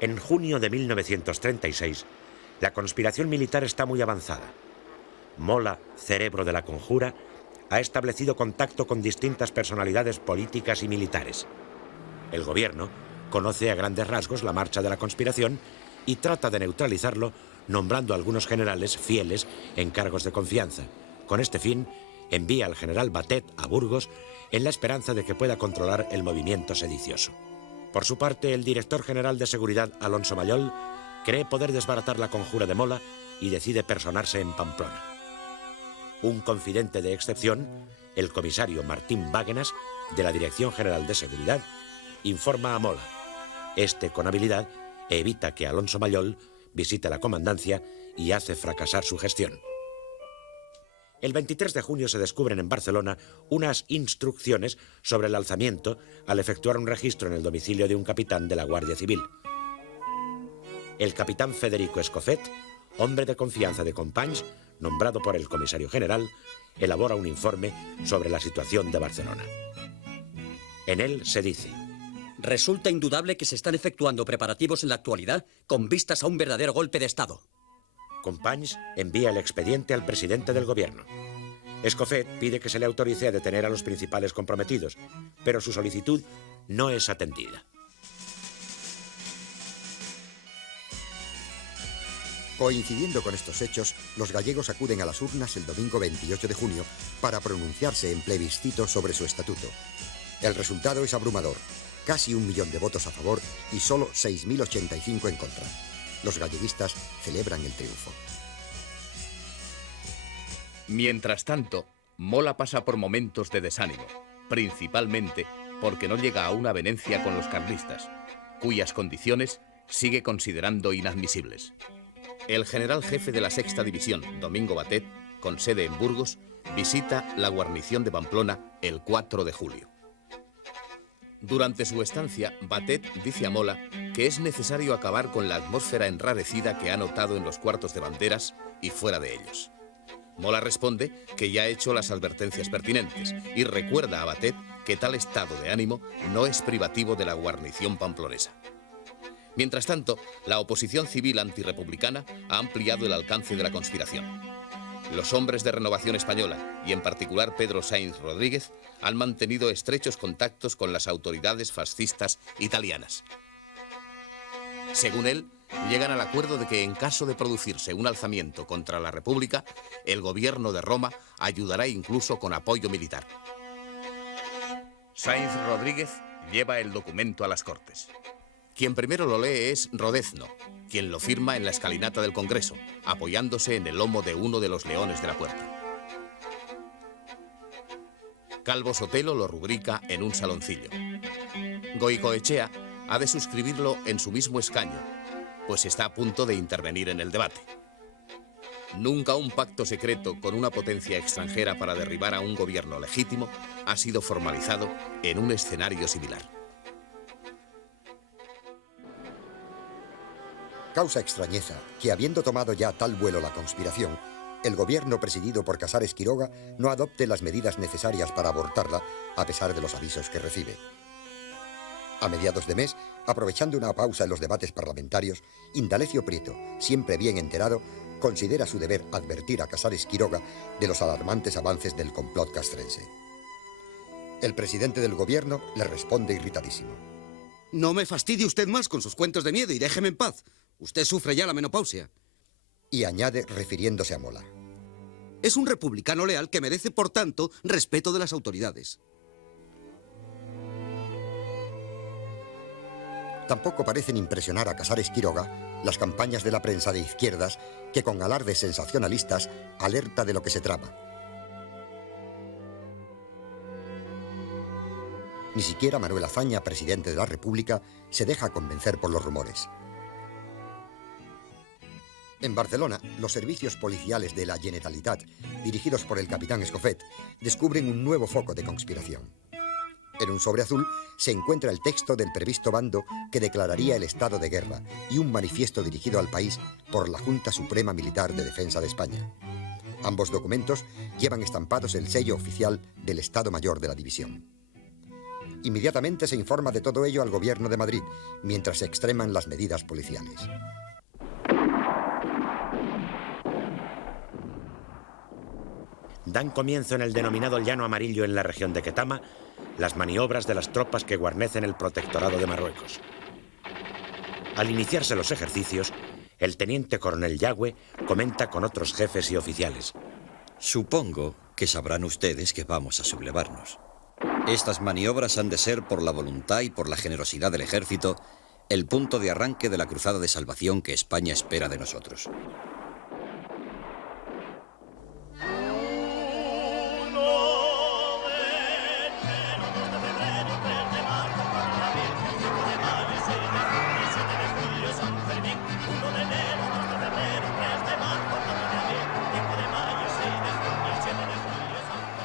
En junio de 1936, la conspiración militar está muy avanzada. Mola, cerebro de la conjura, ha establecido contacto con distintas personalidades políticas y militares. El gobierno conoce a grandes rasgos la marcha de la conspiración y trata de neutralizarlo nombrando a algunos generales fieles en cargos de confianza. Con este fin, envía al general Batet a Burgos en la esperanza de que pueda controlar el movimiento sedicioso. Por su parte, el director general de seguridad, Alonso Mayol, cree poder desbaratar la conjura de Mola y decide personarse en Pamplona. Un confidente de excepción, el comisario Martín Báguenas, de la Dirección General de Seguridad, informa a Mola. Este, con habilidad, evita que Alonso Mayol visite la comandancia y hace fracasar su gestión. El 23 de junio se descubren en Barcelona unas instrucciones sobre el alzamiento al efectuar un registro en el domicilio de un capitán de la Guardia Civil. El capitán Federico Escofet, hombre de confianza de Companys, nombrado por el comisario general, elabora un informe sobre la situación de Barcelona. En él se dice: resulta indudable que se están efectuando preparativos en la actualidad con vistas a un verdadero golpe de Estado. Companys envía el expediente al presidente del gobierno. Escofet pide que se le autorice a detener a los principales comprometidos, pero su solicitud no es atendida. Coincidiendo con estos hechos, los gallegos acuden a las urnas el domingo 28 de junio para pronunciarse en plebiscito sobre su estatuto. El resultado es abrumador: casi 1 millón de votos a favor y solo 6.085 en contra. Los galleguistas celebran el triunfo. Mientras tanto, Mola pasa por momentos de desánimo, principalmente porque no llega a una avenencia con los carlistas, cuyas condiciones sigue considerando inadmisibles. El general jefe de la Sexta División, Domingo Batet, con sede en Burgos, visita la guarnición de Pamplona el 4 de julio. Durante su estancia, Batet dice a Mola que es necesario acabar con la atmósfera enrarecida que ha notado en los cuartos de banderas y fuera de ellos. Mola responde que ya ha hecho las advertencias pertinentes y recuerda a Batet que tal estado de ánimo no es privativo de la guarnición pamplonesa. Mientras tanto, la oposición civil antirrepublicana ha ampliado el alcance de la conspiración. Los hombres de Renovación Española, y en particular Pedro Sainz Rodríguez, han mantenido estrechos contactos con las autoridades fascistas italianas. Según él, llegan al acuerdo de que en caso de producirse un alzamiento contra la República, el gobierno de Roma ayudará incluso con apoyo militar. Sainz Rodríguez lleva el documento a las Cortes. Quien primero lo lee es Rodezno, quien lo firma en la escalinata del Congreso, apoyándose en el lomo de uno de los leones de la puerta. Calvo Sotelo lo rubrica en un saloncillo. Goicoechea ha de suscribirlo en su mismo escaño, pues está a punto de intervenir en el debate. Nunca un pacto secreto con una potencia extranjera para derribar a un gobierno legítimo ha sido formalizado en un escenario similar. Causa extrañeza que, habiendo tomado ya tal vuelo la conspiración, el gobierno presidido por Casares Quiroga no adopte las medidas necesarias para abortarla, a pesar de los avisos que recibe. A mediados de mes, aprovechando una pausa en los debates parlamentarios, Indalecio Prieto, siempre bien enterado, considera su deber advertir a Casares Quiroga de los alarmantes avances del complot castrense. El presidente del gobierno le responde irritadísimo: no me fastidie usted más con sus cuentos de miedo y déjeme en paz. Usted sufre ya la menopausia. Y añade, refiriéndose a Mola: es un republicano leal que merece, por tanto, respeto de las autoridades. Tampoco parecen impresionar a Casares Quiroga las campañas de la prensa de izquierdas que, con alardes sensacionalistas, alerta de lo que se trama. Ni siquiera Manuel Azaña, presidente de la República, se deja convencer por los rumores. En Barcelona, los servicios policiales de la Generalitat, dirigidos por el capitán Escofet, descubren un nuevo foco de conspiración. En un sobre azul se encuentra el texto del previsto bando que declararía el estado de guerra y un manifiesto dirigido al país por la Junta Suprema Militar de Defensa de España. Ambos documentos llevan estampados el sello oficial del Estado Mayor de la División. Inmediatamente se informa de todo ello al gobierno de Madrid, mientras se extreman las medidas policiales. Dan comienzo en el denominado Llano Amarillo en la región de Ketama las maniobras de las tropas que guarnecen el protectorado de Marruecos. Al iniciarse los ejercicios, el teniente coronel Yagüe comenta con otros jefes y oficiales. Supongo que sabrán ustedes que vamos a sublevarnos. Estas maniobras han de ser, por la voluntad y por la generosidad del ejército, el punto de arranque de la cruzada de salvación que España espera de nosotros.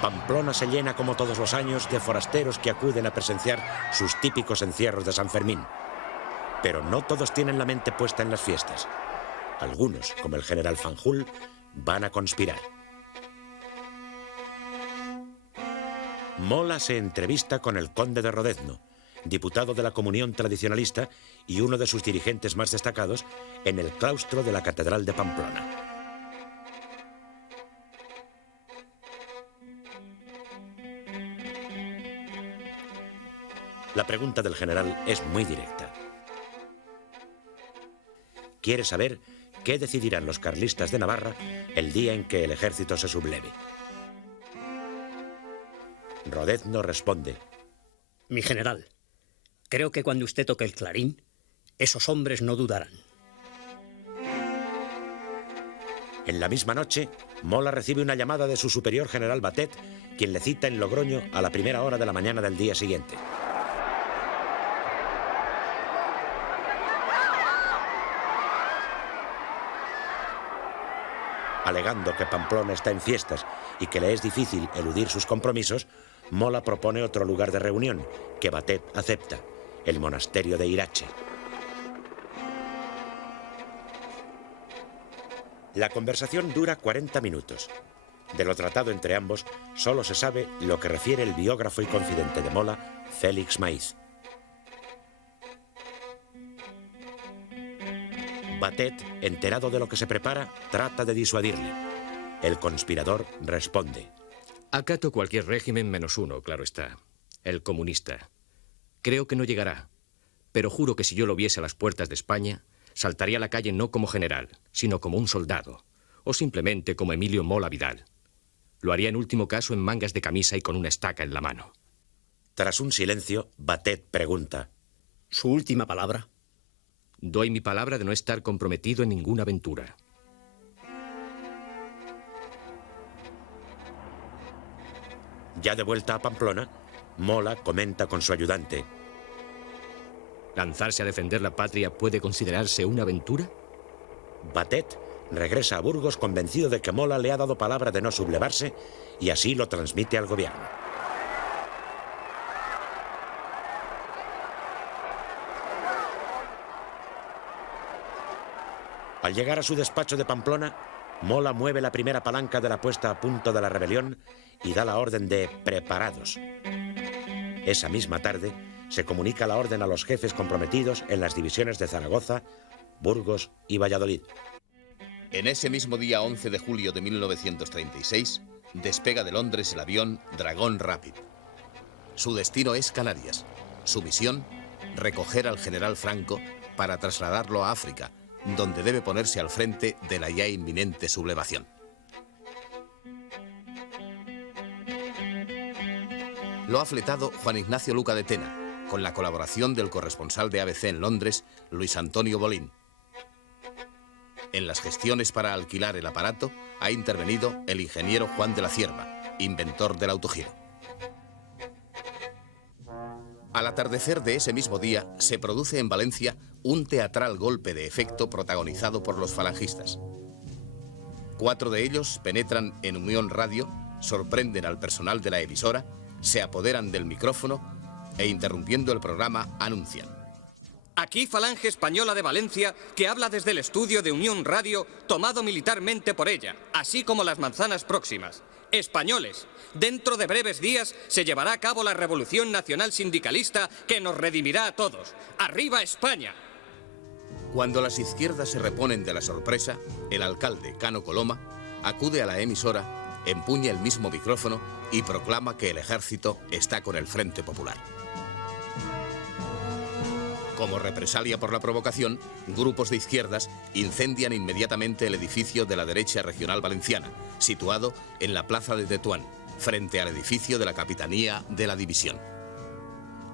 Pamplona se llena como todos los años de forasteros que acuden a presenciar sus típicos encierros de San Fermín. Pero no todos tienen la mente puesta en las fiestas. Algunos, como el general Fanjul, van a conspirar. Mola se entrevista con el conde de Rodezno, diputado de la Comunión Tradicionalista y uno de sus dirigentes más destacados, en el claustro de la Catedral de Pamplona. La pregunta del general es muy directa. Quiere saber qué decidirán los carlistas de Navarra el día en que el ejército se subleve. Rodezno responde: Mi general, creo que cuando usted toque el clarín, esos hombres no dudarán. En la misma noche, Mola recibe una llamada de su superior general Batet, quien le cita en Logroño a la primera hora de la mañana del día siguiente. Alegando que Pamplona está en fiestas y que le es difícil eludir sus compromisos, Mola propone otro lugar de reunión, que Batet acepta, el monasterio de Irache. La conversación dura 40 minutos. De lo tratado entre ambos, solo se sabe lo que refiere el biógrafo y confidente de Mola, Félix Maíz. Batet, enterado de lo que se prepara, trata de disuadirle. El conspirador responde: Acato cualquier régimen menos uno, claro está. El comunista. Creo que no llegará, pero juro que si yo lo viese a las puertas de España, saltaría a la calle no como general, sino como un soldado, o simplemente como Emilio Mola Vidal. Lo haría en último caso en mangas de camisa y con una estaca en la mano. Tras un silencio, Batet pregunta: ¿Su última palabra? Doy mi palabra de no estar comprometido en ninguna aventura. Ya de vuelta a Pamplona, Mola comenta con su ayudante: ¿Lanzarse a defender la patria puede considerarse una aventura? Batet regresa a Burgos convencido de que Mola le ha dado palabra de no sublevarse y así lo transmite al gobierno. Al llegar a su despacho de Pamplona, Mola mueve la primera palanca de la puesta a punto de la rebelión y da la orden de preparados. Esa misma tarde se comunica la orden a los jefes comprometidos en las divisiones de Zaragoza, Burgos y Valladolid. En ese mismo día 11 de julio de 1936, despega de Londres el avión Dragón Rapid. Su destino es Canarias. Su misión, recoger al general Franco para trasladarlo a África, donde debe ponerse al frente de la ya inminente sublevación. Lo ha fletado Juan Ignacio Luca de Tena, con la colaboración del corresponsal de ABC en Londres, Luis Antonio Bolín. En las gestiones para alquilar el aparato ha intervenido el ingeniero Juan de la Cierva, inventor del autogiro. Al atardecer de ese mismo día, se produce en Valencia un teatral golpe de efecto protagonizado por los falangistas. 4 de ellos penetran en Unión Radio, sorprenden al personal de la emisora, se apoderan del micrófono e, interrumpiendo el programa, anuncian: Aquí Falange Española de Valencia, que habla desde el estudio de Unión Radio, tomado militarmente por ella, así como las manzanas próximas. españoles. Dentro de breves días se llevará a cabo la revolución nacional sindicalista que nos redimirá a todos. ¡Arriba España! Cuando las izquierdas se reponen de la sorpresa, el alcalde, Cano Coloma, acude a la emisora, empuña el mismo micrófono y proclama que el ejército está con el Frente Popular. Como represalia por la provocación, grupos de izquierdas incendian inmediatamente el edificio de la derecha regional valenciana, situado en la plaza de Tetuán, frente al edificio de la Capitanía de la División.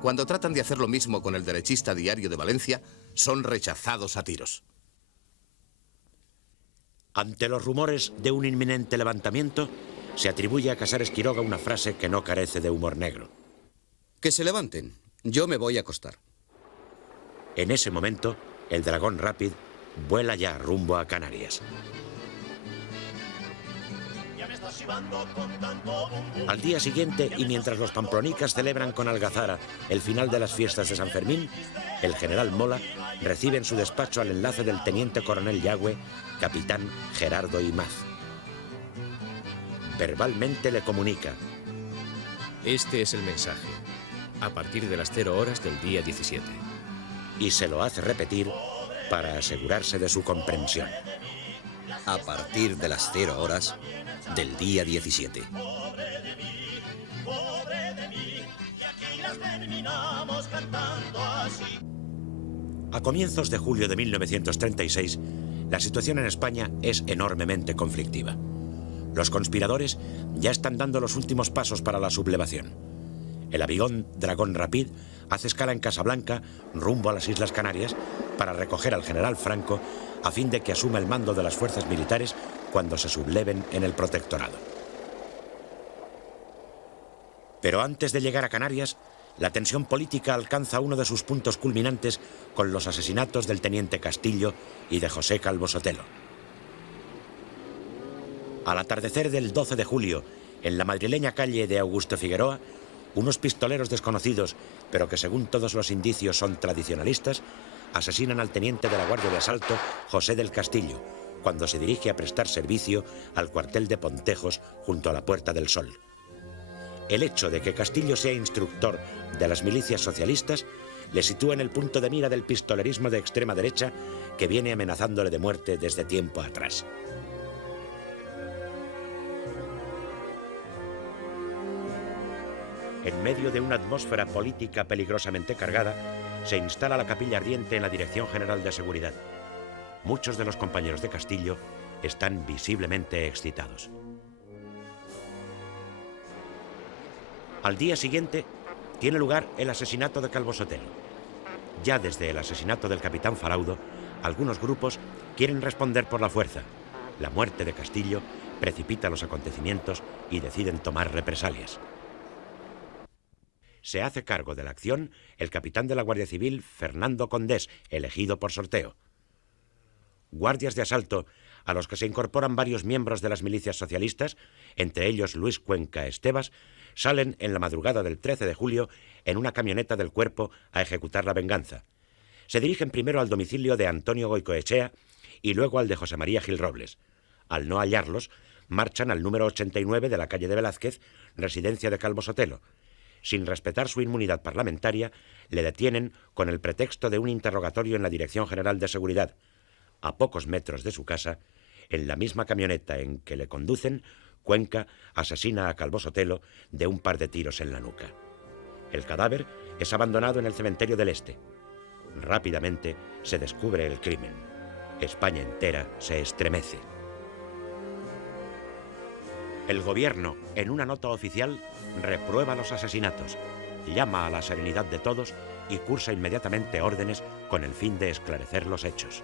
Cuando tratan de hacer lo mismo con el derechista Diario de Valencia, son rechazados a tiros. Ante los rumores de un inminente levantamiento, se atribuye a Casares Quiroga una frase que no carece de humor negro. Que se levanten. Yo me voy a acostar. En ese momento, el Dragón Rapid vuela ya rumbo a Canarias. Al día siguiente, y mientras los pamplonicas celebran con algazara el final de las fiestas de San Fermín, el general Mola recibe en su despacho al enlace del teniente coronel Yagüe, capitán Gerardo Imaz. Verbalmente le comunica: Este es el mensaje. A partir de las 0 horas del día 17. Y se lo hace repetir para asegurarse de su comprensión. A partir de las 0 horas del día 17. A comienzos de julio de 1936, la situación en España es enormemente conflictiva. Los conspiradores ya están dando los últimos pasos para la sublevación. El avión Dragón Rapid hace escala en Casablanca, rumbo a las Islas Canarias, para recoger al general Franco a fin de que asuma el mando de las fuerzas militares cuando se subleven en el protectorado. Pero antes de llegar a Canarias, la tensión política alcanza uno de sus puntos culminantes con los asesinatos del teniente Castillo y de José Calvo Sotelo. Al atardecer del 12 de julio, en la madrileña calle de Augusto Figueroa, unos pistoleros desconocidos, pero que según todos los indicios son tradicionalistas, asesinan al teniente de la Guardia de Asalto, José del Castillo, cuando se dirige a prestar servicio al cuartel de Pontejos junto a la Puerta del Sol. El hecho de que Castillo sea instructor de las milicias socialistas le sitúa en el punto de mira del pistolerismo de extrema derecha que viene amenazándole de muerte desde tiempo atrás. En medio de una atmósfera política peligrosamente cargada, se instala la capilla ardiente en la Dirección General de Seguridad. Muchos de los compañeros de Castillo están visiblemente excitados. Al día siguiente, tiene lugar el asesinato de Calvo Sotelo. Ya desde el asesinato del capitán Faraudo, algunos grupos quieren responder por la fuerza. La muerte de Castillo precipita los acontecimientos y deciden tomar represalias. Se hace cargo de la acción el capitán de la Guardia Civil, Fernando Condés, elegido por sorteo. Guardias de asalto, a los que se incorporan varios miembros de las milicias socialistas, entre ellos Luis Cuenca Estebas, salen en la madrugada del 13 de julio en una camioneta del cuerpo a ejecutar la venganza. Se dirigen primero al domicilio de Antonio Goicoechea y luego al de José María Gil Robles. Al no hallarlos, marchan al número 89 de la calle de Velázquez, residencia de Calvo Sotelo. Sin respetar su inmunidad parlamentaria, le detienen con el pretexto de un interrogatorio en la Dirección General de Seguridad. A pocos metros de su casa, en la misma camioneta en que le conducen, Cuenca asesina a Calvo Sotelo de un par de tiros en la nuca. El cadáver es abandonado en el cementerio del Este. Rápidamente se descubre el crimen. España entera se estremece. El gobierno, en una nota oficial, reprueba los asesinatos, llama a la serenidad de todos y cursa inmediatamente órdenes con el fin de esclarecer los hechos.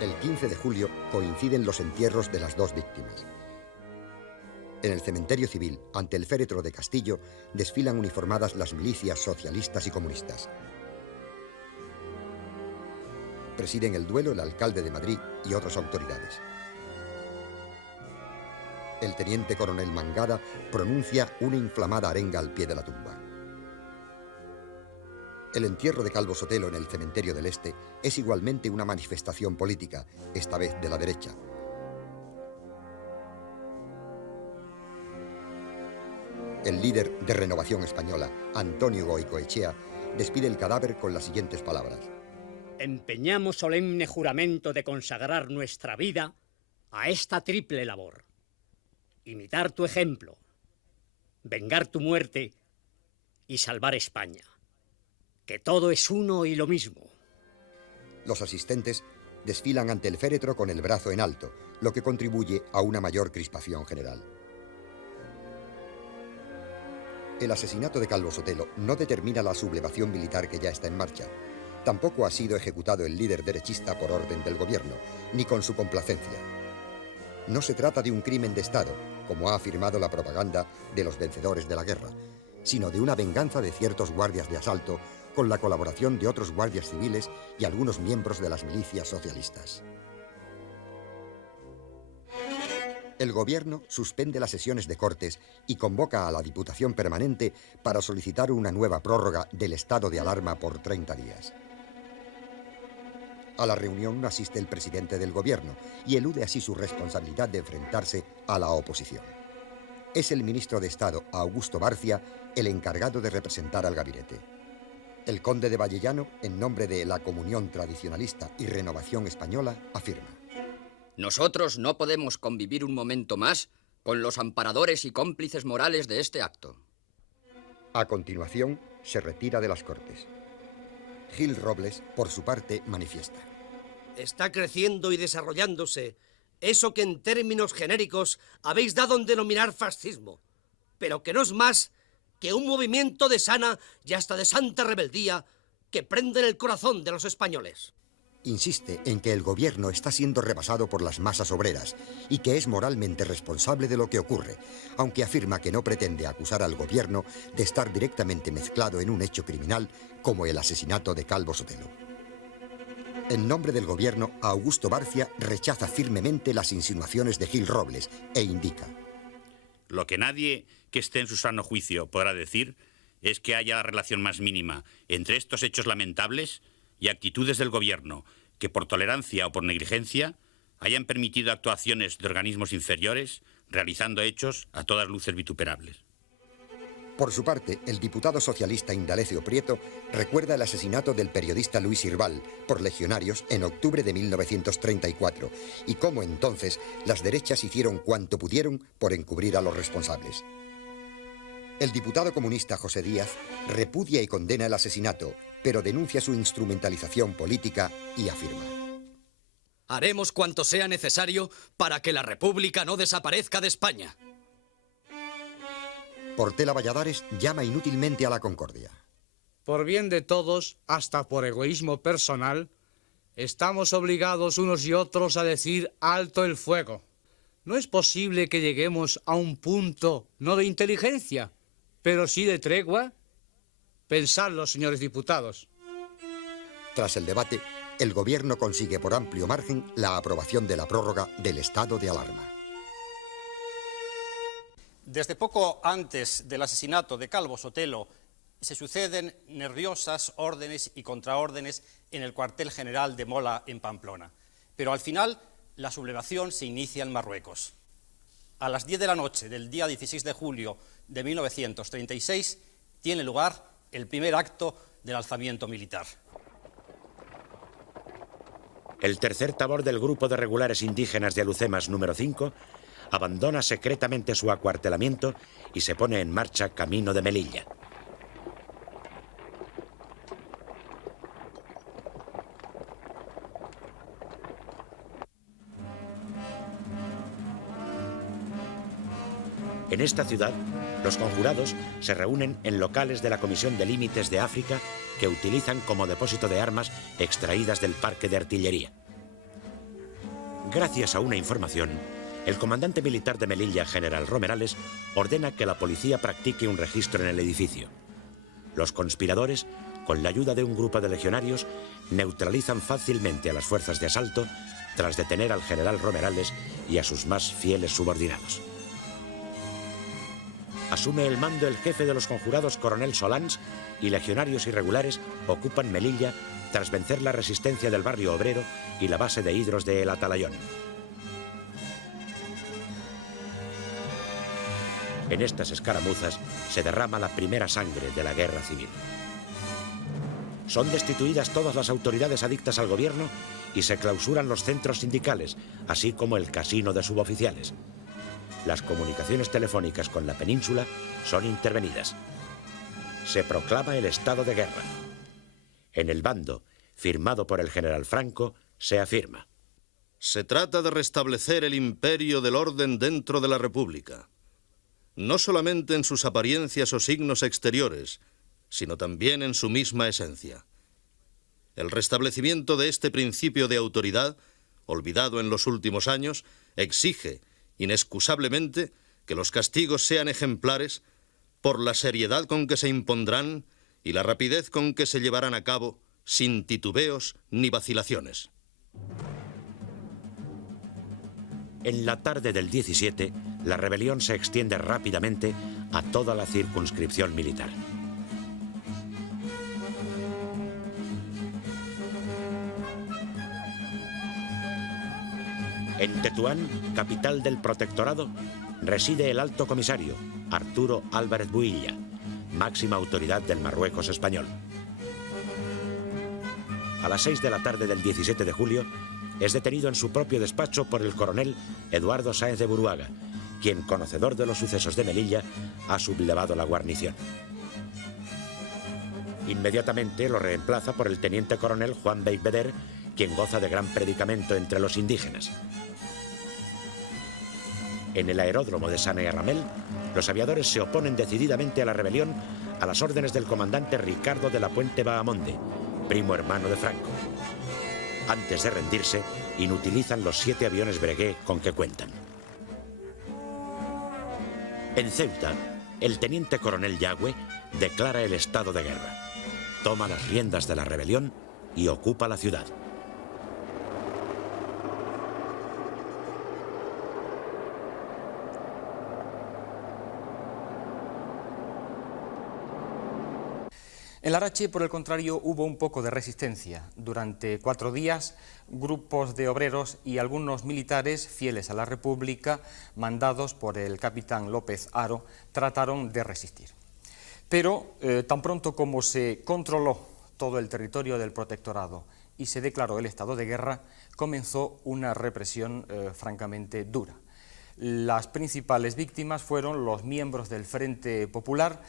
El 15 de julio coinciden los entierros de las dos víctimas. En el cementerio civil, ante el féretro de Castillo, desfilan uniformadas las milicias socialistas y comunistas. Presiden el duelo el alcalde de Madrid y otras autoridades. El teniente coronel Mangada pronuncia una inflamada arenga al pie de la tumba. El entierro de Calvo Sotelo en el cementerio del Este es igualmente una manifestación política, esta vez de la derecha. El líder de Renovación Española, Antonio Goicoechea, despide el cadáver con las siguientes palabras. Empeñamos solemne juramento de consagrar nuestra vida a esta triple labor. Imitar tu ejemplo, vengar tu muerte y salvar España. Que todo es uno y lo mismo. Los asistentes desfilan ante el féretro con el brazo en alto, lo que contribuye a una mayor crispación general. El asesinato de Calvo Sotelo no determina la sublevación militar que ya está en marcha. Tampoco ha sido ejecutado el líder derechista por orden del gobierno, ni con su complacencia. No se trata de un crimen de Estado, como ha afirmado la propaganda de los vencedores de la guerra, sino de una venganza de ciertos guardias de asalto con la colaboración de otros guardias civiles y algunos miembros de las milicias socialistas. El gobierno suspende las sesiones de Cortes y convoca a la Diputación Permanente para solicitar una nueva prórroga del estado de alarma por 30 días. A la reunión asiste el presidente del gobierno y elude así su responsabilidad de enfrentarse a la oposición. Es el ministro de Estado, Augusto Barcia, el encargado de representar al gabinete. El conde de Vallellano, en nombre de la Comunión Tradicionalista y Renovación Española, afirma: Nosotros no podemos convivir un momento más con los amparadores y cómplices morales de este acto. A continuación, se retira de las Cortes. Gil Robles, por su parte, manifiesta: Está creciendo y desarrollándose eso que en términos genéricos habéis dado en denominar fascismo, pero que no es más que un movimiento de sana y hasta de santa rebeldía que prende en el corazón de los españoles. Insiste en que el gobierno está siendo rebasado por las masas obreras y que es moralmente responsable de lo que ocurre, aunque afirma que no pretende acusar al gobierno de estar directamente mezclado en un hecho criminal como el asesinato de Calvo Sotelo. En nombre del gobierno, Augusto Barcia rechaza firmemente las insinuaciones de Gil Robles e indica: Lo que nadie que esté en su sano juicio podrá decir es que haya la relación más mínima entre estos hechos lamentables y actitudes del gobierno que por tolerancia o por negligencia hayan permitido actuaciones de organismos inferiores realizando hechos a todas luces vituperables. Por su parte, el diputado socialista Indalecio Prieto recuerda el asesinato del periodista Luis Irbal por legionarios en octubre de 1934 y cómo entonces las derechas hicieron cuanto pudieron por encubrir a los responsables. El diputado comunista José Díaz repudia y condena el asesinato, pero denuncia su instrumentalización política y afirma: Haremos cuanto sea necesario para que la República no desaparezca de España. Portela Valladares llama inútilmente a la concordia. Por bien de todos, hasta por egoísmo personal, estamos obligados unos y otros a decir alto el fuego. No es posible que lleguemos a un punto, no de inteligencia, pero sí de tregua. Pensadlo, señores diputados. Tras el debate, el gobierno consigue por amplio margen la aprobación de la prórroga del estado de alarma. Desde poco antes del asesinato de Calvo Sotelo, se suceden nerviosas órdenes y contraórdenes en el cuartel general de Mola en Pamplona. Pero al final, la sublevación se inicia en Marruecos. A las 10 de la noche del día 16 de julio de 1936 tiene lugar el primer acto del alzamiento militar. El tercer tabor del Grupo de Regulares Indígenas de Alucemas número 5 abandona secretamente su acuartelamiento y se pone en marcha camino de Melilla. En esta ciudad, los conjurados se reúnen en locales de la Comisión de Límites de África que utilizan como depósito de armas extraídas del parque de artillería. Gracias a una información, el comandante militar de Melilla, general Romerales, ordena que la policía practique un registro en el edificio. Los conspiradores, con la ayuda de un grupo de legionarios, neutralizan fácilmente a las fuerzas de asalto tras detener al general Romerales y a sus más fieles subordinados. Asume el mando el jefe de los conjurados, coronel Solans, y legionarios irregulares ocupan Melilla tras vencer la resistencia del barrio obrero y la base de hidros de El Atalayón. En estas escaramuzas se derrama la primera sangre de la guerra civil. Son destituidas todas las autoridades adictas al gobierno y se clausuran los centros sindicales, así como el casino de suboficiales. Las comunicaciones telefónicas con la península son intervenidas. Se proclama el estado de guerra. En el bando, firmado por el general Franco, se afirma: se trata de restablecer el imperio del orden dentro de la República, no solamente en sus apariencias o signos exteriores, sino también en su misma esencia. El restablecimiento de este principio de autoridad, olvidado en los últimos años, exige, inexcusablemente, que los castigos sean ejemplares por la seriedad con que se impondrán y la rapidez con que se llevarán a cabo, sin titubeos ni vacilaciones. En la tarde del 17, la rebelión se extiende rápidamente a toda la circunscripción militar. En Tetuán, capital del protectorado, reside el alto comisario, Arturo Álvarez Builla, máxima autoridad del Marruecos español. A las 6 de la tarde del 17 de julio, es detenido en su propio despacho por el coronel Eduardo Sáenz de Buruaga, quien, conocedor de los sucesos de Melilla, ha sublevado la guarnición. Inmediatamente lo reemplaza por el teniente coronel Juan Beigbeder, quien goza de gran predicamento entre los indígenas. En el aeródromo de Sané-Ramel, los aviadores se oponen decididamente a la rebelión a las órdenes del comandante Ricardo de la Puente Bahamonde, primo hermano de Franco. Antes de rendirse, inutilizan los 7 aviones Breguet con que cuentan. En Ceuta, el teniente coronel Yagüe declara el estado de guerra, toma las riendas de la rebelión y ocupa la ciudad. En Larache, por el contrario, hubo un poco de resistencia. Durante 4 días, grupos de obreros y algunos militares fieles a la República, mandados por el capitán López Haro, trataron de resistir. Pero tan pronto como se controló todo el territorio del protectorado y se declaró el estado de guerra, comenzó una represión francamente dura. Las principales víctimas fueron los miembros del Frente Popular,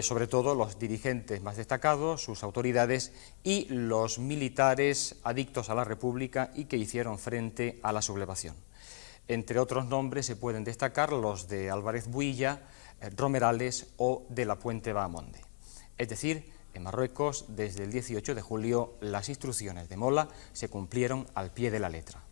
sobre todo los dirigentes más destacados, sus autoridades y los militares adictos a la República y que hicieron frente a la sublevación. Entre otros nombres se pueden destacar los de Álvarez Builla, Romerales o de la Puente Bahamonde. Es decir, en Marruecos, desde el 18 de julio, las instrucciones de Mola se cumplieron al pie de la letra.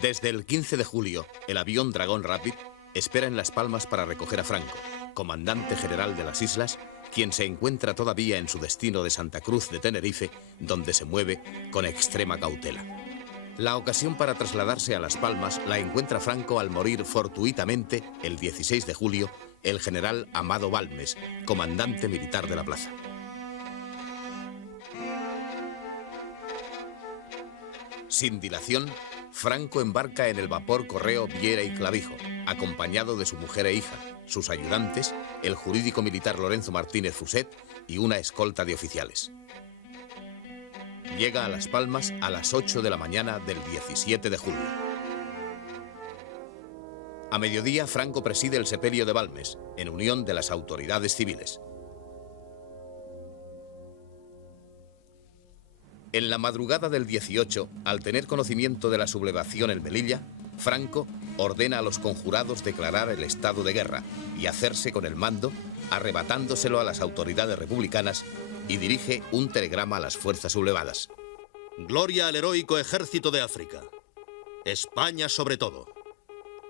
Desde el 15 de julio, el avión Dragón Rapid espera en Las Palmas para recoger a Franco, comandante general de las islas, quien se encuentra todavía en su destino de Santa Cruz de Tenerife, donde se mueve con extrema cautela. La ocasión para trasladarse a Las Palmas la encuentra Franco al morir fortuitamente, el 16 de julio, el general Amado Balmes, comandante militar de la plaza. Sin dilación, Franco embarca en el vapor Correo Viera y Clavijo, acompañado de su mujer e hija, sus ayudantes, el jurídico militar Lorenzo Martínez Fuset y una escolta de oficiales. Llega a Las Palmas a las 8 de la mañana del 17 de julio. A mediodía, Franco preside el sepelio de Balmes, en unión de las autoridades civiles. En la madrugada del 18, al tener conocimiento de la sublevación en Melilla, Franco ordena a los conjurados declarar el estado de guerra y hacerse con el mando, arrebatándoselo a las autoridades republicanas, y dirige un telegrama a las fuerzas sublevadas. Gloria al heroico ejército de África. España sobre todo.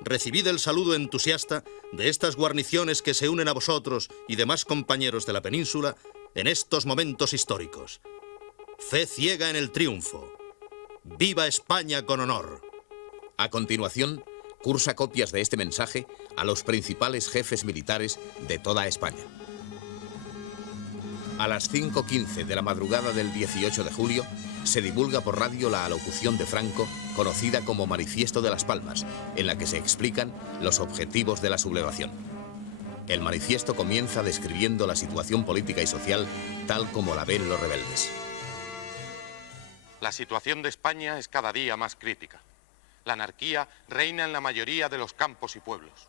Recibid el saludo entusiasta de estas guarniciones que se unen a vosotros y demás compañeros de la península en estos momentos históricos. Fe ciega en el triunfo. ¡Viva España con honor! A continuación, cursa copias de este mensaje a los principales jefes militares de toda España. A las 5:15 de la madrugada del 18 de julio, se divulga por radio la alocución de Franco, conocida como Manifiesto de las Palmas, en la que se explican los objetivos de la sublevación. El manifiesto comienza describiendo la situación política y social tal como la ven los rebeldes. La situación de España es cada día más crítica. La anarquía reina en la mayoría de los campos y pueblos.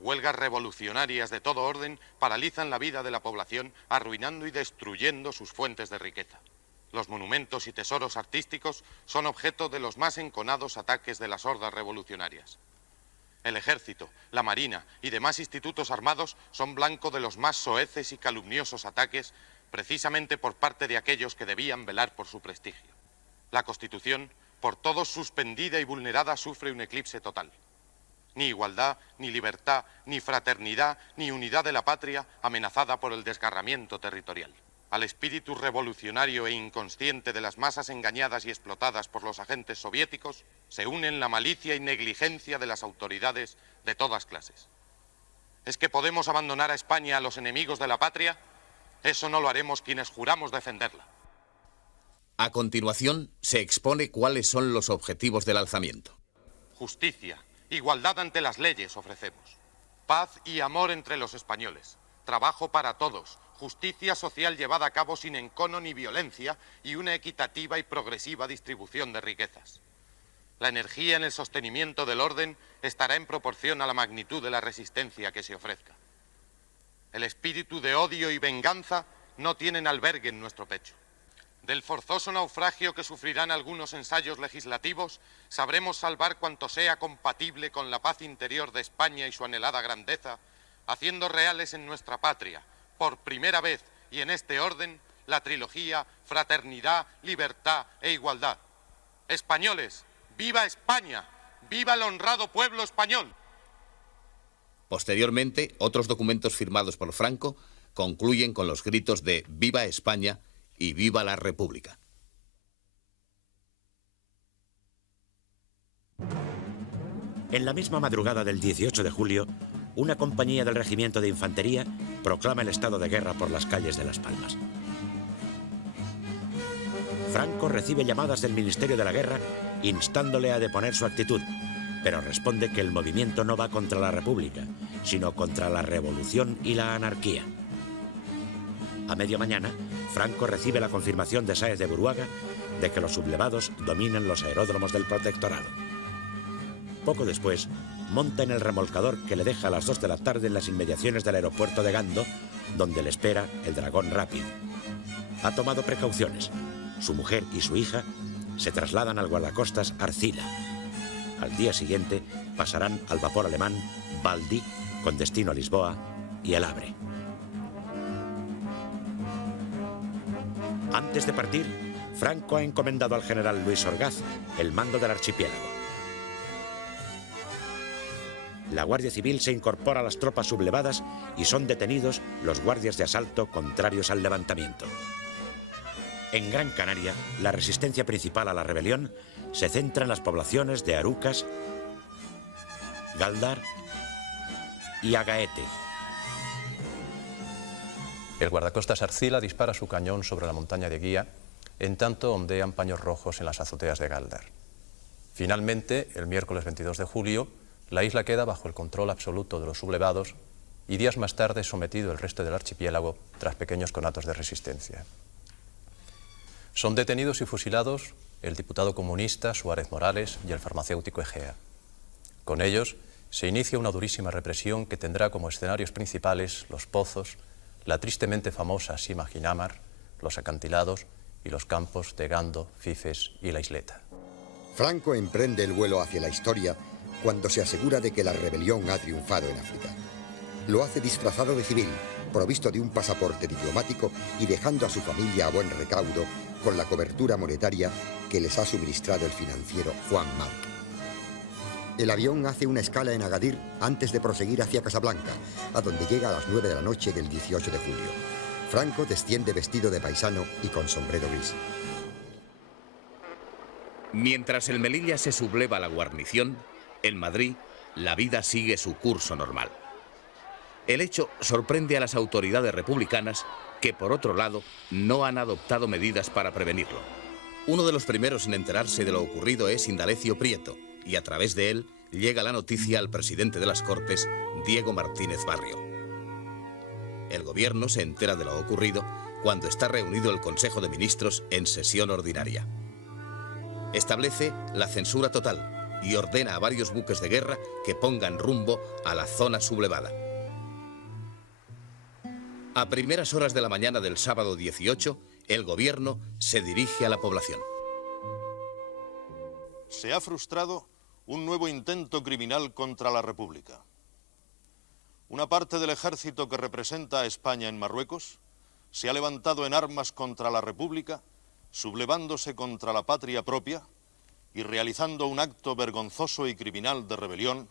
Huelgas revolucionarias de todo orden paralizan la vida de la población, arruinando y destruyendo sus fuentes de riqueza. Los monumentos y tesoros artísticos son objeto de los más enconados ataques de las hordas revolucionarias. El ejército, la marina y demás institutos armados son blanco de los más soeces y calumniosos ataques, precisamente por parte de aquellos que debían velar por su prestigio. La Constitución, por todos suspendida y vulnerada, sufre un eclipse total. Ni igualdad, ni libertad, ni fraternidad, ni unidad de la patria, amenazada por el desgarramiento territorial. Al espíritu revolucionario e inconsciente de las masas engañadas y explotadas por los agentes soviéticos, se unen la malicia y negligencia de las autoridades de todas clases. ¿Es que podemos abandonar a España a los enemigos de la patria? Eso no lo haremos quienes juramos defenderla. A continuación, se expone cuáles son los objetivos del alzamiento. Justicia, igualdad ante las leyes ofrecemos. Paz y amor entre los españoles. Trabajo para todos. Justicia social llevada a cabo sin encono ni violencia y una equitativa y progresiva distribución de riquezas. La energía en el sostenimiento del orden estará en proporción a la magnitud de la resistencia que se ofrezca. El espíritu de odio y venganza no tienen albergue en nuestro pecho. Del forzoso naufragio que sufrirán algunos ensayos legislativos, sabremos salvar cuanto sea compatible con la paz interior de España y su anhelada grandeza, haciendo reales en nuestra patria, por primera vez y en este orden, la trilogía Fraternidad, Libertad e Igualdad. Españoles, ¡viva España! ¡Viva el honrado pueblo español! Posteriormente, otros documentos firmados por Franco concluyen con los gritos de ¡Viva España! Y ¡viva la República! En la misma madrugada del 18 de julio, una compañía del Regimiento de Infantería proclama el estado de guerra por las calles de Las Palmas. Franco recibe llamadas del Ministerio de la Guerra instándole a deponer su actitud, pero responde que el movimiento no va contra la República, sino contra la revolución y la anarquía. A media mañana, Franco recibe la confirmación de Sáez de Buruaga de que los sublevados dominan los aeródromos del protectorado. Poco después, monta en el remolcador que le deja a las 2 de la tarde en las inmediaciones del aeropuerto de Gando, donde le espera el Dragón Rápido. Ha tomado precauciones. Su mujer y su hija se trasladan al guardacostas Arcila. Al día siguiente pasarán al vapor alemán Baldi, con destino a Lisboa, y el Havre. Antes de partir, Franco ha encomendado al general Luis Orgaz el mando del archipiélago. La Guardia Civil se incorpora a las tropas sublevadas y son detenidos los guardias de asalto contrarios al levantamiento. En Gran Canaria, la resistencia principal a la rebelión se centra en las poblaciones de Arucas, Galdar y Agaete. El guardacostas Arcila dispara su cañón sobre la montaña de Guía, en tanto ondean paños rojos en las azoteas de Galdar. Finalmente, el miércoles 22 de julio, la isla queda bajo el control absoluto de los sublevados y días más tarde sometido el resto del archipiélago tras pequeños conatos de resistencia. Son detenidos y fusilados el diputado comunista Suárez Morales y el farmacéutico Egea. Con ellos se inicia una durísima represión que tendrá como escenarios principales los pozos, la tristemente famosa Sima Ginamar, los acantilados y los campos de Gando, Fifes y la Isleta. Franco emprende el vuelo hacia la historia cuando se asegura de que la rebelión ha triunfado en África. Lo hace disfrazado de civil, provisto de un pasaporte diplomático y dejando a su familia a buen recaudo con la cobertura monetaria que les ha suministrado el financiero Juan Marc. El avión hace una escala en Agadir antes de proseguir hacia Casablanca, a donde llega a las 9 de la noche del 18 de julio. Franco desciende vestido de paisano y con sombrero gris. Mientras el Melilla se subleva la guarnición, en Madrid, la vida sigue su curso normal. El hecho sorprende a las autoridades republicanas que, por otro lado, no han adoptado medidas para prevenirlo. Uno de los primeros en enterarse de lo ocurrido es Indalecio Prieto, y a través de él llega la noticia al presidente de las Cortes, Diego Martínez Barrio. El gobierno se entera de lo ocurrido cuando está reunido el Consejo de Ministros en sesión ordinaria. Establece la censura total y ordena a varios buques de guerra que pongan rumbo a la zona sublevada. A primeras horas de la mañana del sábado 18, el gobierno se dirige a la población. Se ha frustrado un nuevo intento criminal contra la República. Una parte del ejército que representa a España en Marruecos se ha levantado en armas contra la República, sublevándose contra la patria propia y realizando un acto vergonzoso y criminal de rebelión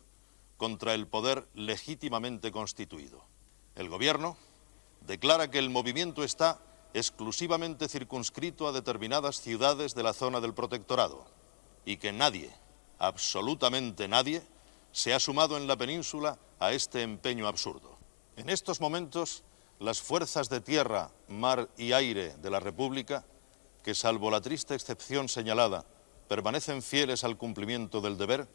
contra el poder legítimamente constituido. El gobierno declara que el movimiento está exclusivamente circunscrito a determinadas ciudades de la zona del protectorado y que nadie, absolutamente nadie, se ha sumado en la península a este empeño absurdo. En estos momentos, las fuerzas de tierra, mar y aire de la República, que salvo la triste excepción señalada, permanecen fieles al cumplimiento del deber,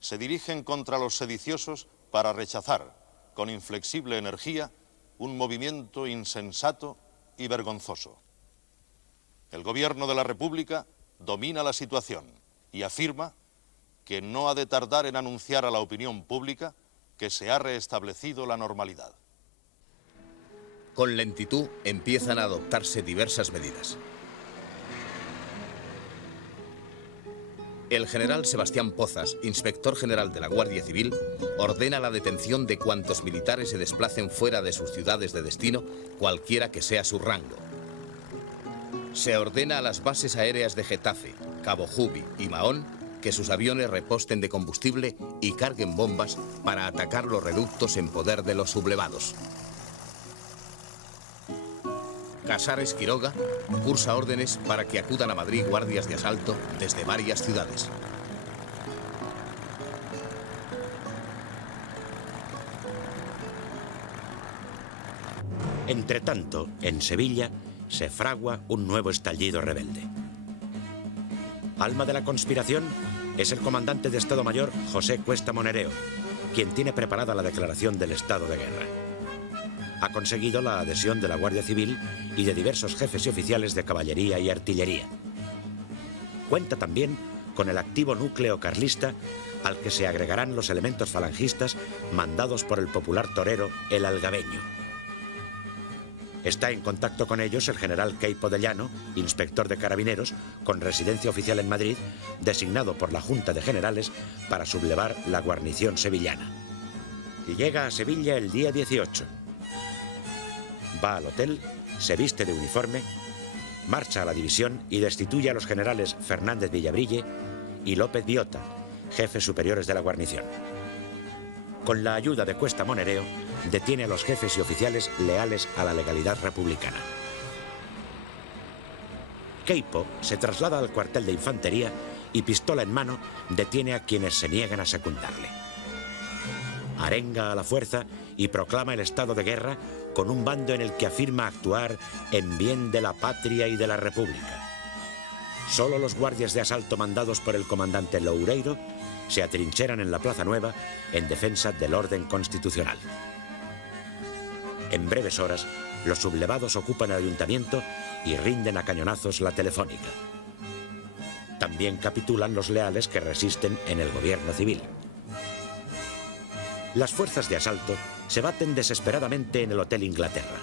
se dirigen contra los sediciosos para rechazar, con inflexible energía, un movimiento insensato y vergonzoso. El gobierno de la República domina la situación y afirma que no ha de tardar en anunciar a la opinión pública que se ha restablecido la normalidad. Con lentitud empiezan a adoptarse diversas medidas. El general Sebastián Pozas, inspector general de la Guardia Civil, ordena la detención de cuantos militares se desplacen fuera de sus ciudades de destino, cualquiera que sea su rango. Se ordena a las bases aéreas de Getafe, Cabo Jubi y Mahón que sus aviones reposten de combustible y carguen bombas para atacar los reductos en poder de los sublevados. Casares Quiroga cursa órdenes para que acudan a Madrid guardias de asalto desde varias ciudades. Entretanto, en Sevilla se fragua un nuevo estallido rebelde. Alma de la conspiración es el comandante de Estado Mayor José Cuesta Monereo, quien tiene preparada la declaración del estado de guerra. Ha conseguido la adhesión de la Guardia Civil y de diversos jefes y oficiales de caballería y artillería. Cuenta también con el activo núcleo carlista al que se agregarán los elementos falangistas mandados por el popular torero El Algabeño. Está en contacto con ellos el general Queipo de Llano, inspector de carabineros, con residencia oficial en Madrid, designado por la Junta de Generales para sublevar la guarnición sevillana. Y llega a Sevilla el día 18. Va al hotel, se viste de uniforme, marcha a la división y destituye a los generales Fernández Villabrille y López Biota, jefes superiores de la guarnición. Con la ayuda de Cuesta Monereo, detiene a los jefes y oficiales leales a la legalidad republicana. Queipo se traslada al cuartel de infantería y, pistola en mano, detiene a quienes se niegan a secundarle. Arenga a la fuerza y proclama el estado de guerra con un bando en el que afirma actuar en bien de la patria y de la República. Solo los guardias de asalto mandados por el comandante Loureiro se atrincheran en la Plaza Nueva en defensa del orden constitucional. En breves horas, los sublevados ocupan el ayuntamiento y rinden a cañonazos la Telefónica. También capitulan los leales que resisten en el gobierno civil. Las fuerzas de asalto se baten desesperadamente en el Hotel Inglaterra.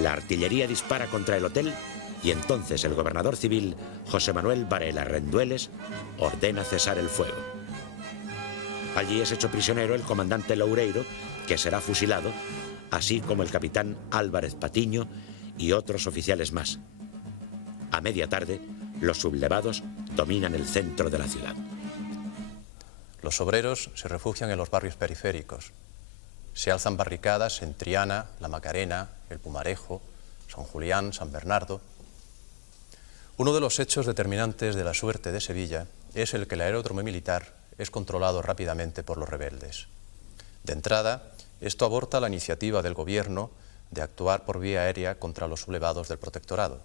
La artillería dispara contra el hotel y entonces el gobernador civil, José Manuel Varela Rendueles, ordena cesar el fuego. Allí es hecho prisionero el comandante Loureiro, que será fusilado, así como el capitán Álvarez Patiño y otros oficiales más. A media tarde, los sublevados dominan el centro de la ciudad. Los obreros se refugian en los barrios periféricos. Se alzan barricadas en Triana, La Macarena, El Pumarejo, San Julián, San Bernardo. Uno de los hechos determinantes de la suerte de Sevilla es el que el aeródromo militar es controlado rápidamente por los rebeldes. De entrada, esto aborta la iniciativa del gobierno de actuar por vía aérea contra los sublevados del protectorado.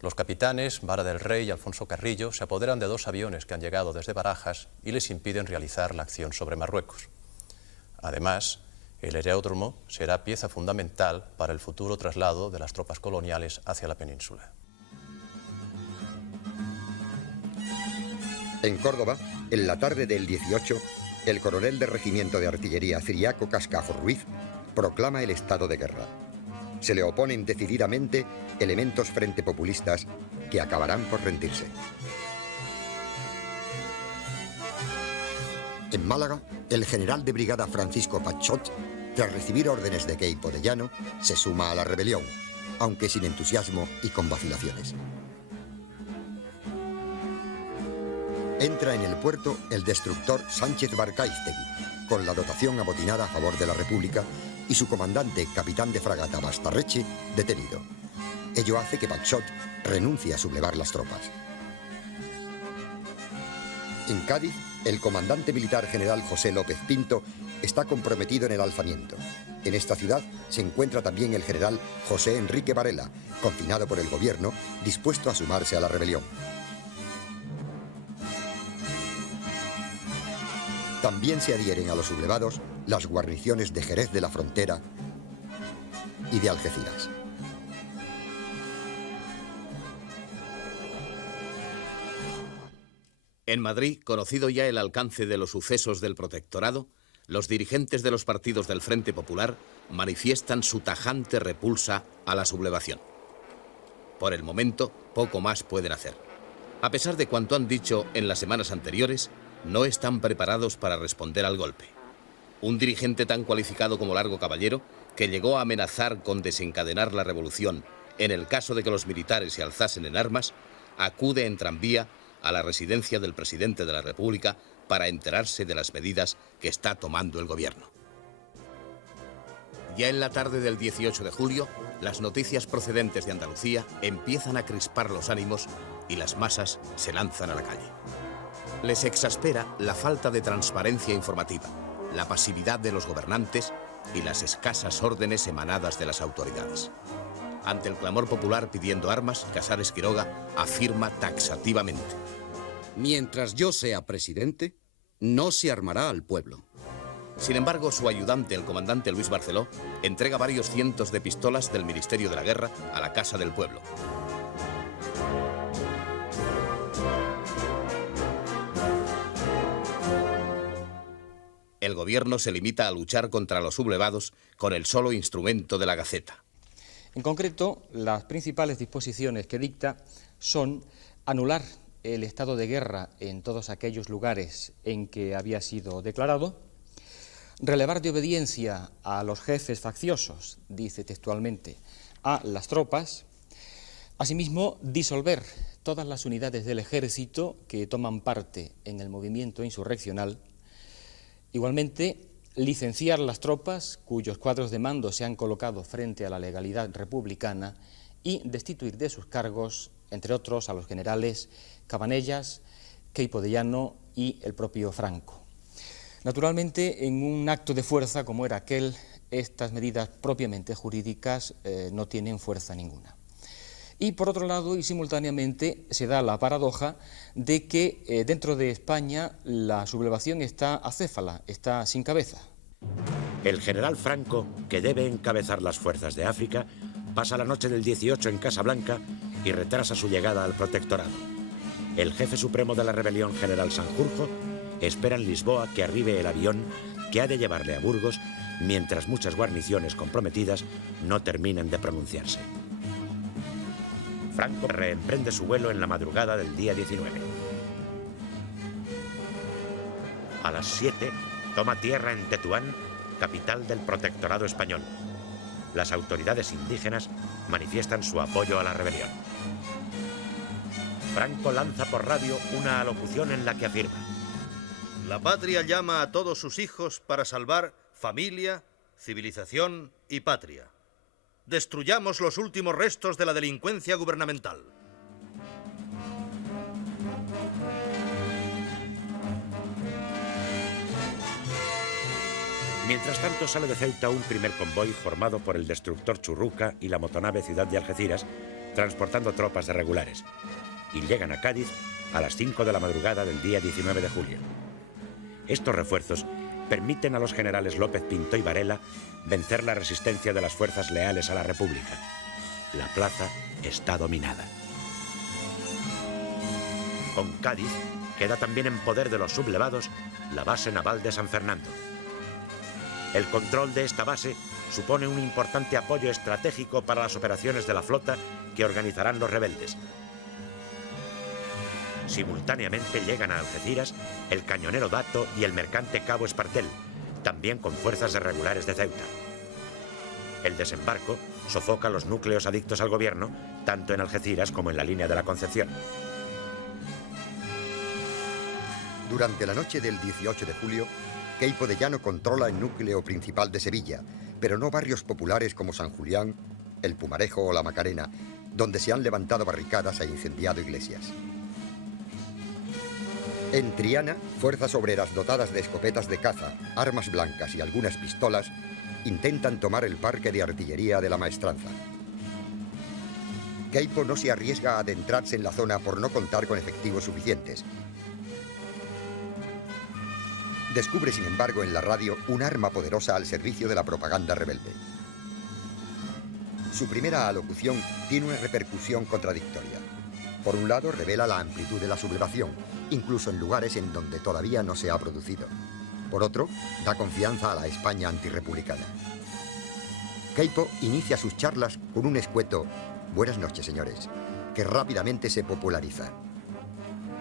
Los capitanes Vara del Rey y Alfonso Carrillo se apoderan de 2 aviones que han llegado desde Barajas y les impiden realizar la acción sobre Marruecos. Además, el aeródromo será pieza fundamental para el futuro traslado de las tropas coloniales hacia la península. En Córdoba, en la tarde del 18, el coronel del Regimiento de Artillería Ciriaco Cascajo Ruiz proclama el estado de guerra. Se le oponen decididamente elementos frente populistas que acabarán por rendirse. En Málaga, el general de brigada Francisco Pachot, tras recibir órdenes de Queipo de Llano, se suma a la rebelión, aunque sin entusiasmo y con vacilaciones. Entra en el puerto el destructor Sánchez Barcaiztegui, con la dotación amotinada a favor de la República, y su comandante, capitán de fragata Bastarreche, detenido. Ello hace que Pachot renuncie a sublevar las tropas. En Cádiz, el comandante militar general José López Pinto está comprometido en el alzamiento. En esta ciudad se encuentra también el general José Enrique Varela, confinado por el gobierno, dispuesto a sumarse a la rebelión. También se adhieren a los sublevados las guarniciones de Jerez de la Frontera y de Algeciras. En Madrid, conocido ya el alcance de los sucesos del protectorado, los dirigentes de los partidos del Frente Popular manifiestan su tajante repulsa a la sublevación. Por el momento, poco más pueden hacer. A pesar de cuanto han dicho en las semanas anteriores, no están preparados para responder al golpe. Un dirigente tan cualificado como Largo Caballero, que llegó a amenazar con desencadenar la revolución en el caso de que los militares se alzasen en armas, acude en tranvía a la residencia del presidente de la República para enterarse de las medidas que está tomando el gobierno. Ya en la tarde del 18 de julio, las noticias procedentes de Andalucía empiezan a crispar los ánimos y las masas se lanzan a la calle. Les exaspera la falta de transparencia informativa, la pasividad de los gobernantes y las escasas órdenes emanadas de las autoridades. Ante el clamor popular pidiendo armas, Casares Quiroga afirma taxativamente: mientras yo sea presidente, no se armará al pueblo. Sin embargo, su ayudante, el comandante Luis Barceló, entrega varios cientos de pistolas del Ministerio de la Guerra a la Casa del Pueblo. El gobierno se limita a luchar contra los sublevados con el solo instrumento de la Gaceta. En concreto, las principales disposiciones que dicta son anular el estado de guerra en todos aquellos lugares en que había sido declarado, relevar de obediencia a los jefes facciosos, dice textualmente, a las tropas, asimismo disolver todas las unidades del ejército que toman parte en el movimiento insurreccional, igualmente licenciar las tropas cuyos cuadros de mando se han colocado frente a la legalidad republicana y destituir de sus cargos, entre otros, a los generales Cabanellas, Queipo de Llano y el propio Franco. Naturalmente, en un acto de fuerza como era aquel, estas medidas propiamente jurídicas no tienen fuerza ninguna. Y por otro lado, y simultáneamente, se da la paradoja de que dentro de España la sublevación está acéfala, está sin cabeza. El general Franco, que debe encabezar las fuerzas de África, pasa la noche del 18 en Casablanca y retrasa su llegada al protectorado. El jefe supremo de la rebelión, general Sanjurjo, espera en Lisboa que arribe el avión que ha de llevarle a Burgos, mientras muchas guarniciones comprometidas no terminen de pronunciarse. Franco reemprende su vuelo en la madrugada del día 19. A las 7 toma tierra en Tetuán, capital del protectorado español. Las autoridades indígenas manifiestan su apoyo a la rebelión. Franco lanza por radio una alocución en la que afirma: la patria llama a todos sus hijos para salvar familia, civilización y patria. Destruyamos los últimos restos de la delincuencia gubernamental. Mientras tanto, sale de Ceuta un primer convoy formado por el destructor Churruca y la motonave Ciudad de Algeciras, transportando tropas de regulares. Y llegan a Cádiz a las 5 de la madrugada del día 19 de julio. Estos refuerzos permiten a los generales López Pinto y Varela vencer la resistencia de las fuerzas leales a la República. La plaza está dominada. Con Cádiz queda también en poder de los sublevados la base naval de San Fernando. El control de esta base supone un importante apoyo estratégico para las operaciones de la flota que organizarán los rebeldes. Simultáneamente llegan a Algeciras el cañonero Dato y el mercante Cabo Espartel, también con fuerzas de regulares de Ceuta. El desembarco sofoca los núcleos adictos al gobierno, tanto en Algeciras como en la línea de la Concepción. Durante la noche del 18 de julio, Queipo de Llano controla el núcleo principal de Sevilla, pero no barrios populares como San Julián, el Pumarejo o la Macarena, donde se han levantado barricadas e incendiado iglesias. En Triana, fuerzas obreras dotadas de escopetas de caza, armas blancas y algunas pistolas intentan tomar el parque de artillería de la Maestranza. Queipo no se arriesga a adentrarse en la zona por no contar con efectivos suficientes. Descubre, sin embargo, en la radio un arma poderosa al servicio de la propaganda rebelde. Su primera alocución tiene una repercusión contradictoria. Por un lado, revela la amplitud de la sublevación, incluso en lugares en donde todavía no se ha producido. Por otro, da confianza a la España antirrepublicana. Queipo inicia sus charlas con un escueto «Buenas noches, señores», que rápidamente se populariza.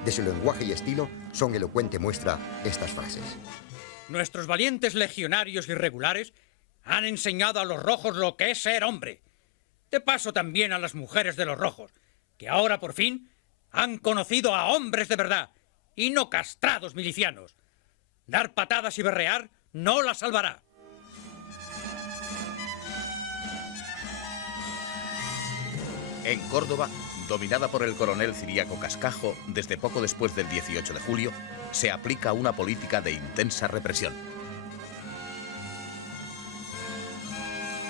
De su lenguaje y estilo son elocuente muestra estas frases. Nuestros valientes legionarios irregulares han enseñado a los rojos lo que es ser hombre. De paso también a las mujeres de los rojos, que ahora por fin han conocido a hombres de verdad y no castrados milicianos. Dar patadas y berrear no la salvará. En Córdoba, dominada por el coronel Ciriaco Cascajo, desde poco después del 18 de julio, se aplica una política de intensa represión.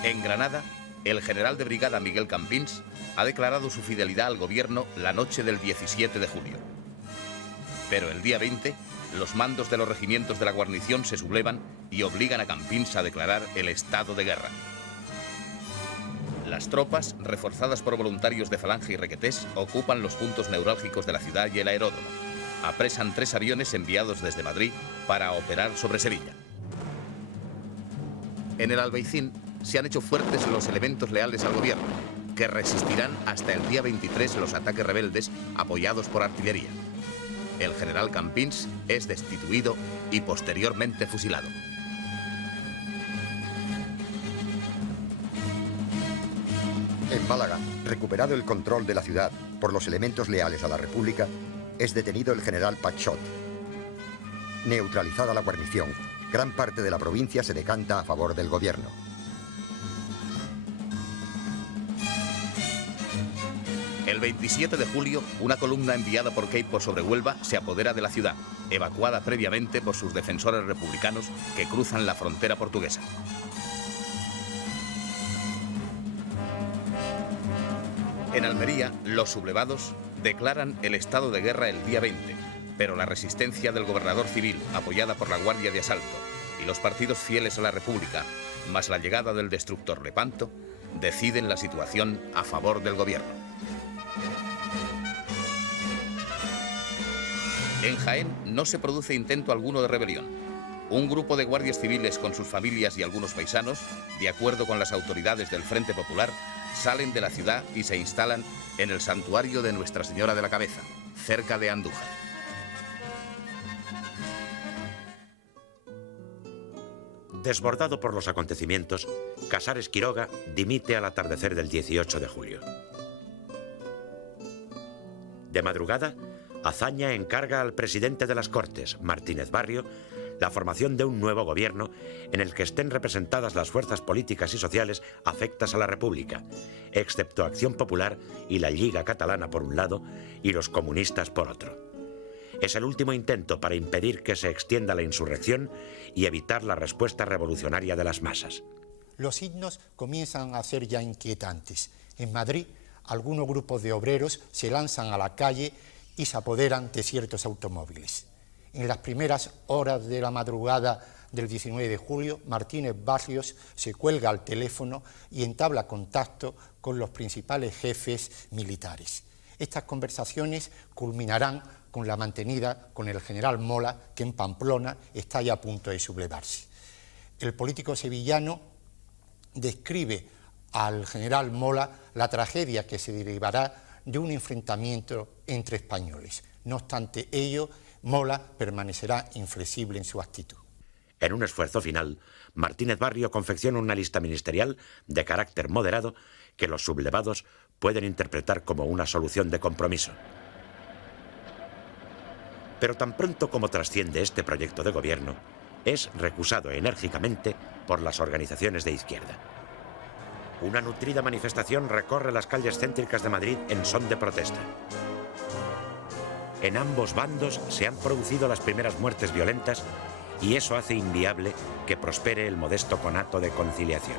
En Granada, el general de brigada Miguel Campins ha declarado su fidelidad al gobierno la noche del 17 de julio. Pero el día 20, los mandos de los regimientos de la guarnición se sublevan y obligan a Campins a declarar el estado de guerra. Las tropas, reforzadas por voluntarios de Falange y Requetés, ocupan los puntos neurálgicos de la ciudad y el aeródromo. Apresan 3 aviones enviados desde Madrid para operar sobre Sevilla. En el Albaicín se han hecho fuertes los elementos leales al gobierno, que resistirán hasta el día 23 los ataques rebeldes apoyados por artillería. El general Campins es destituido y posteriormente fusilado. En Málaga, recuperado el control de la ciudad por los elementos leales a la República, es detenido el general Pachot. Neutralizada la guarnición, gran parte de la provincia se decanta a favor del gobierno. El 27 de julio, una columna enviada por Queipo sobre Huelva se apodera de la ciudad, evacuada previamente por sus defensores republicanos que cruzan la frontera portuguesa. En Almería, los sublevados declaran el estado de guerra el día 20, pero la resistencia del gobernador civil, apoyada por la Guardia de Asalto, y los partidos fieles a la República, más la llegada del destructor Lepanto, deciden la situación a favor del gobierno. En Jaén no se produce intento alguno de rebelión. Un grupo de guardias civiles con sus familias y algunos paisanos, de acuerdo con las autoridades del Frente Popular, salen de la ciudad y se instalan en el santuario de Nuestra Señora de la Cabeza, cerca de Andújar. Desbordado por los acontecimientos, Casares Quiroga dimite al atardecer del 18 de julio. De madrugada, Azaña encarga al presidente de las Cortes, Martínez Barrio, la formación de un nuevo gobierno en el que estén representadas las fuerzas políticas y sociales afectas a la República, excepto Acción Popular y la Lliga Catalana por un lado y los comunistas por otro. Es el último intento para impedir que se extienda la insurrección y evitar la respuesta revolucionaria de las masas. Los signos comienzan a ser ya inquietantes. En Madrid, algunos grupos de obreros se lanzan a la calle y se apoderan de ciertos automóviles. En las primeras horas de la madrugada del 19 de julio, Martínez Barrios se cuelga al teléfono y entabla contacto con los principales jefes militares. Estas conversaciones culminarán con la mantenida con el general Mola, que en Pamplona está ya a punto de sublevarse. El político sevillano describe al general Mola la tragedia que se derivará de un enfrentamiento entre españoles. No obstante ello, Mola permanecerá inflexible en su actitud. En un esfuerzo final, Martínez Barrio confecciona una lista ministerial de carácter moderado que los sublevados pueden interpretar como una solución de compromiso. Pero tan pronto como trasciende este proyecto de gobierno, es recusado enérgicamente por las organizaciones de izquierda. Una nutrida manifestación recorre las calles céntricas de Madrid en son de protesta. En ambos bandos se han producido las primeras muertes violentas y eso hace inviable que prospere el modesto conato de conciliación.